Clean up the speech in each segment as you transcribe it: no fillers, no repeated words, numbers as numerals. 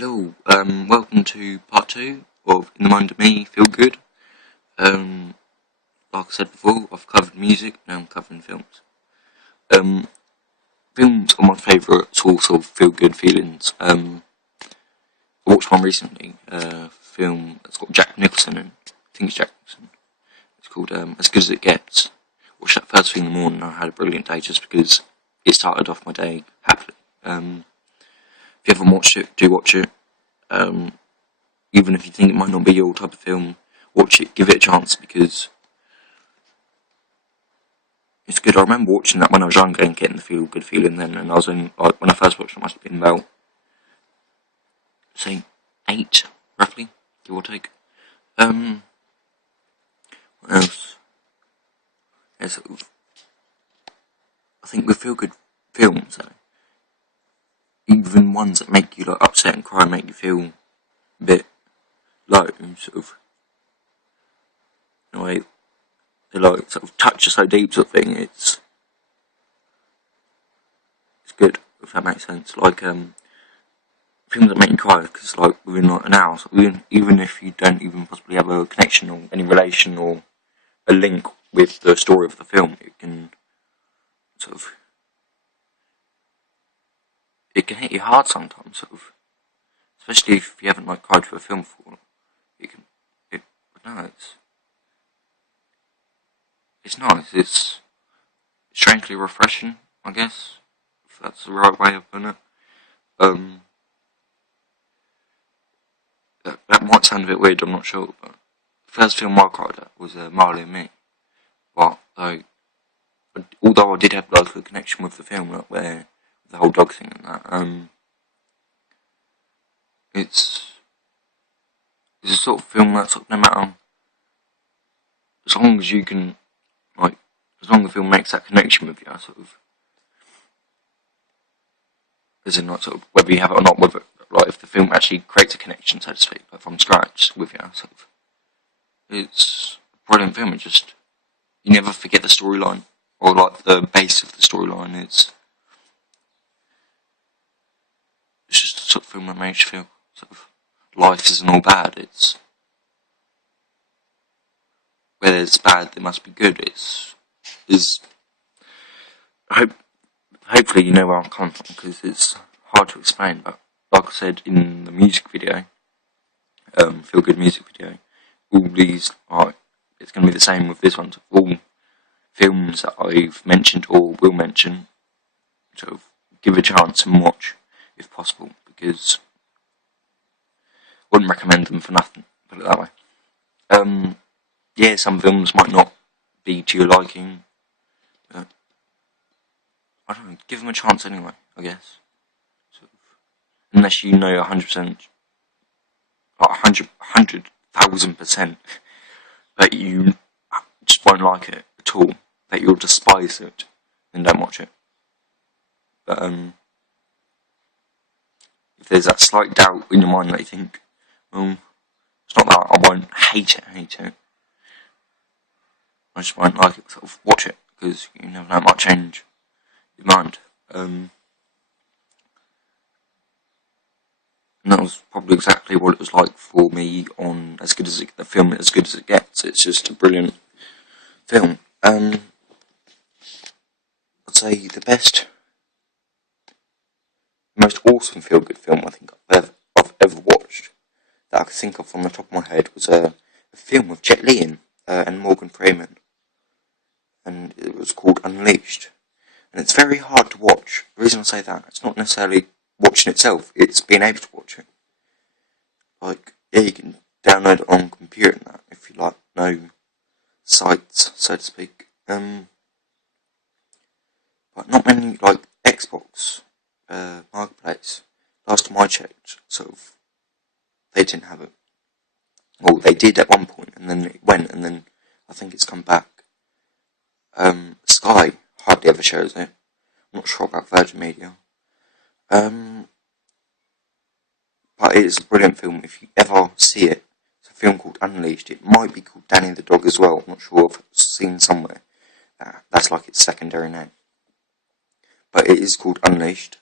Hello, welcome to part 2 of In the Mind of Me, Feel Good. Like I said before, I've covered music, now I'm covering films. Films are my favourite source of feel good feelings. I watched one recently, a film that's got Jack Nicholson in, I think it's Jack Nicholson. It's called As Good As It Gets. Watched that first thing in the morning and I had a brilliant day just because it started off my day happily. If you haven't watched it, do watch it. Even if you think it might not be your type of film, watch it, give it a chance because it's good. I remember watching that when I was younger and getting the feel-good feeling then, and I was in, like, when I first watched it, I must have been about, say, 8, roughly, give or take. What else? Yeah, sort of, I think with feel-good films, though, even ones that make you like upset and cry, make you feel a bit low, sort of, in a way, they like sort of touch you so deep, sort of thing. It's good, if that makes sense. Like films that make you cry, because like within like an hour, so even if you don't even possibly have a connection or any relation or a link with the story of the film, it can sort of hit you hard sometimes, sort of, especially if you haven't like cried for a film before. No, it's nice. It's strangely refreshing, I guess, if that's the right way of putting it. That might sound a bit weird, I'm not sure, but the first film I cried at was Marley and Me. But although I did have like a connection with the film, like where the whole dog thing and that, it's a sort of film that sort of, no matter, as long as you can, like, as long as the film makes that connection with you, sort of, as in like sort of whether you have it or not, whether like if the film actually creates a connection, so to speak, like from scratch with you, sort of, it's a brilliant film. It just, you never forget the storyline or like the base of the storyline. It's just the sort of film that makes you feel sort of life isn't all bad. It's where there's bad, there must be good. Is hopefully you know where I'm coming from because it's hard to explain. But like I said in the music video, feel good music video, all these are. It's going to be the same with this one. So all films that I've mentioned or will mention, sort of give a chance and watch if possible, because I wouldn't recommend them for nothing, put it that way. Yeah, some films might not be to your liking, but I don't know, give them a chance anyway, I guess. Sort of, unless you know 100%, like 100,000% that you just won't like it at all, that you'll despise it, then don't watch it. But if there's that slight doubt in your mind that you think, it's not that I won't hate it, I just won't like it, sort of watch it, because you never know, it might change your mind. And that was probably exactly what it was like for me on the film As Good As It Gets. It's just a brilliant film. I'd say the most awesome feel-good film I think I've ever watched, that I could think of from the top of my head, was a film with Jet Li in, and Morgan Freeman, and it was called Unleashed. And it's very hard to watch. The reason I say that, it's not necessarily watching itself, it's being able to watch it. Like, yeah, you can download it on computer and that, if you like, know sites, so to speak. But not many, like, Xbox, Marketplace, last time I checked, sort of, they didn't have it. Well, they did at one point, and then it went, and then I think it's come back. Sky hardly ever shows it. I'm not sure about Virgin Media. But it is a brilliant film. If you ever see it, it's a film called Unleashed. It might be called Danny the Dog as well. I'm not sure. I've seen somewhere that's like its secondary name. But it is called Unleashed.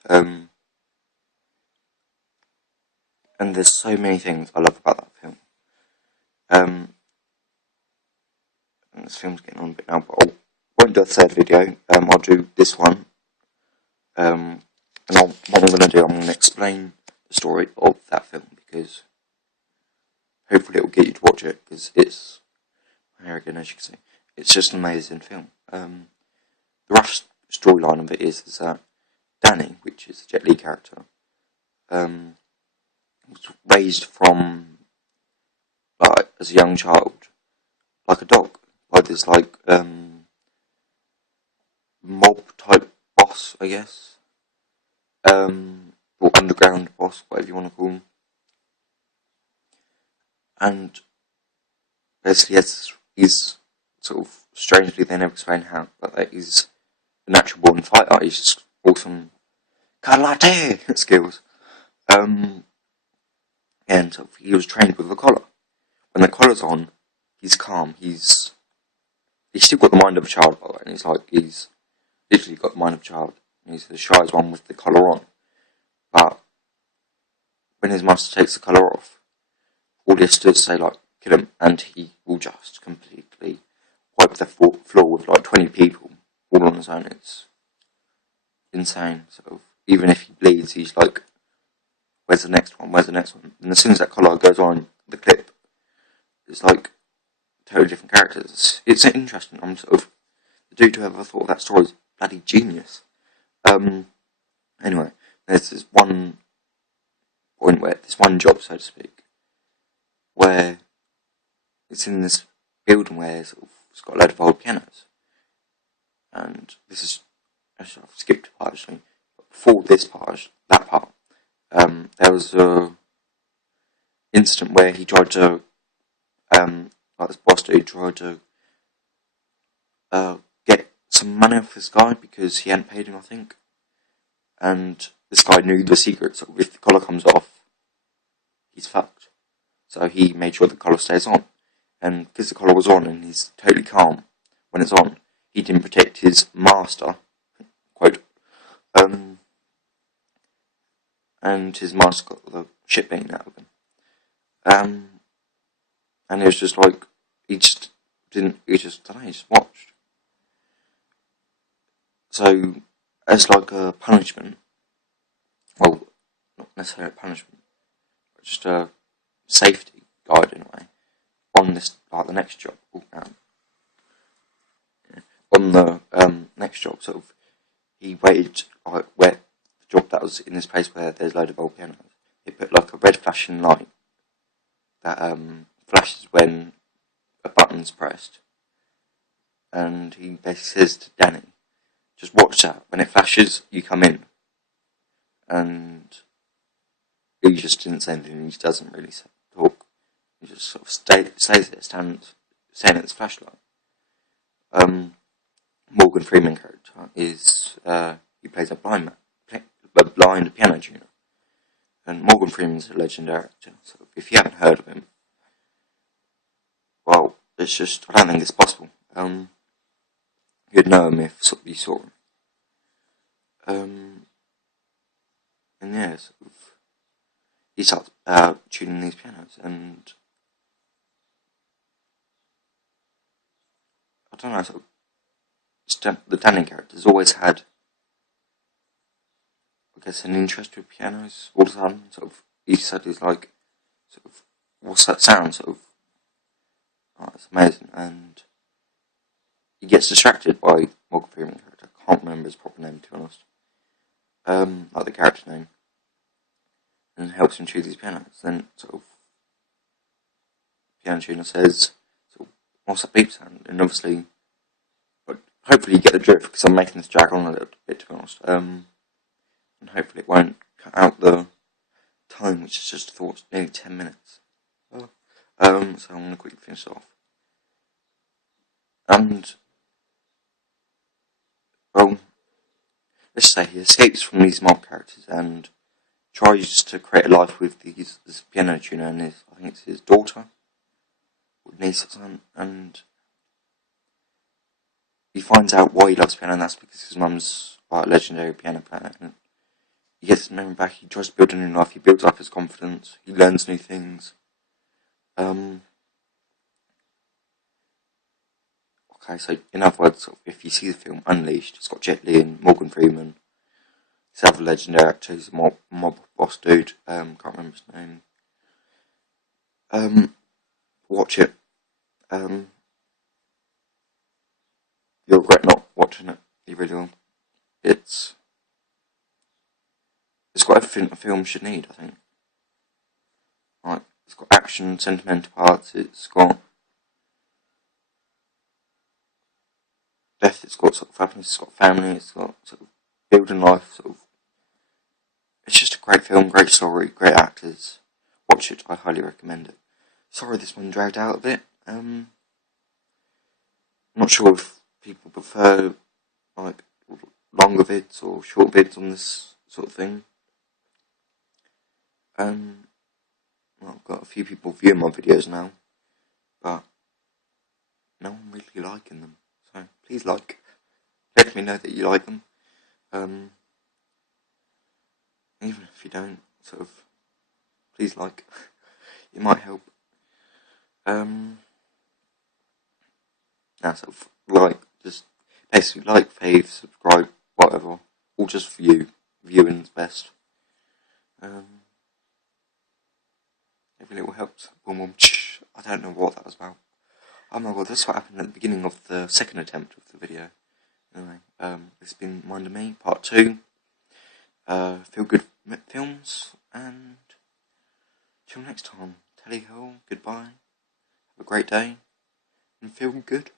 And there's so many things I love about that film. And this film's getting on a bit now, but I won't do a third video. I'll do this one. And what I'm going to do, I'm going to explain the story of that film, because hopefully it will get you to watch it, because it's, here again, as you can see, it's just an amazing film. The rough storyline of it is that Danny, which is the Jet Li character, was raised from, like, as a young child, like a dog, by this, like, mob type boss, I guess, or underground boss, whatever you want to call him. And basically, he's sort of, strangely, they never explain how, but he's a natural born fighter. He's just awesome karate skills. And so he was trained with a collar. When the collar's on, he's calm. He's still got the mind of a child, by the way, and he's literally got the mind of a child. He's the shyest one with the collar on. But when his master takes the collar off, all he has to do is say, like, kill him, and he will just completely wipe the floor with like 20 people all on his own. It's insane. So even if he bleeds, he's like, where's the next one? Where's the next one? And as soon as that collar goes on the clip, it's like totally different characters. It's interesting. I'm sort of, the dude who ever thought of that story is bloody genius. Anyway, there's this one point where, this one job, so to speak, where it's in this building where it's got a load of old pianos. And this is, I've skipped a part actually, but before this part, that part, there was a incident where he tried to, like, this boss dude tried to get some money off this guy because he hadn't paid him, I think. And this guy knew the secret, so if the collar comes off, he's fucked. So he made sure the collar stays on. And because the collar was on and he's totally calm when it's on, he didn't protect his master, quote, and his master got the shit beaten out of him. And it was just like, he just watched. So, as like a punishment, well, not necessarily a punishment, but just a safety guide in a way, on this, like the next job, on the next job, sort of, he waited, like, where the job that was in this place where there's a load of old pianos, he put like a red flashing light that flashes when a button's pressed, and he basically says to Danny, just watch that, when it flashes, you come in. And he just didn't say anything, he doesn't really talk, he just sort of stays there, stands saying it's flashlight. Morgan Freeman character is, he plays a blind piano tuner. And Morgan Freeman's a legendary actor, so if you haven't heard of him, well, it's just, I don't think it's possible. You'd know him if you saw him. And yeah, sort of, he starts tuning these pianos, and I don't know, sort of, the Danny character's always had, I guess, an interest with pianos all the time. Sort of, each said is like, sort of, what's that sound? Sort of, oh, it's amazing. And he gets distracted by Morgan Freeman character. I can't remember his proper name, to be honest. Like the character name, and helps him tune these pianos. Then sort of, piano tuner says, sort of, what's that beep sound? And obviously, but hopefully you get the drift, because I'm making this drag on a little bit, to be honest. And hopefully it won't cut out the time, which is just, thought, nearly 10 minutes. So I'm going to quickly finish off. And, well, let's say he escapes from these mob characters and tries to create a life with this piano tuner and I think it's his daughter, or niece or something, and he finds out why he loves piano, and that's because his mum's like a legendary piano player, and he gets his memory back, he tries to build a new life, he builds up his confidence, he learns new things. Okay, so in other words, if you see the film Unleashed, it's got Jet Li and Morgan Freeman. This other legendary actor, he's a mob boss dude, can't remember his name. Watch it. You'll regret not watching it, you really will. It's got everything a film should need, I think. Like, it's got action, sentimental parts, it's got death, it's got sort of happiness, it's got family, it's got sort of building life, sort of. It's just a great film, great story, great actors. Watch it, I highly recommend it. Sorry this one dragged out a bit. I'm not sure if people prefer like longer vids or short vids on this sort of thing. Well, I've got a few people viewing my videos now, but no one really liking them. So please let me know that you like them. Even if you don't, sort of, please like. It might help. Now sort of just basically like, fave, subscribe, whatever. All just for you. Viewing's best. Every little helps. Boom, boom, I don't know what that was about. Oh my god, that's what happened at the beginning of the second attempt of the video. Anyway, this has been Mind of Me, part 2. Feel good films, and till next time, tally ho, goodbye, have a great day, and feel good.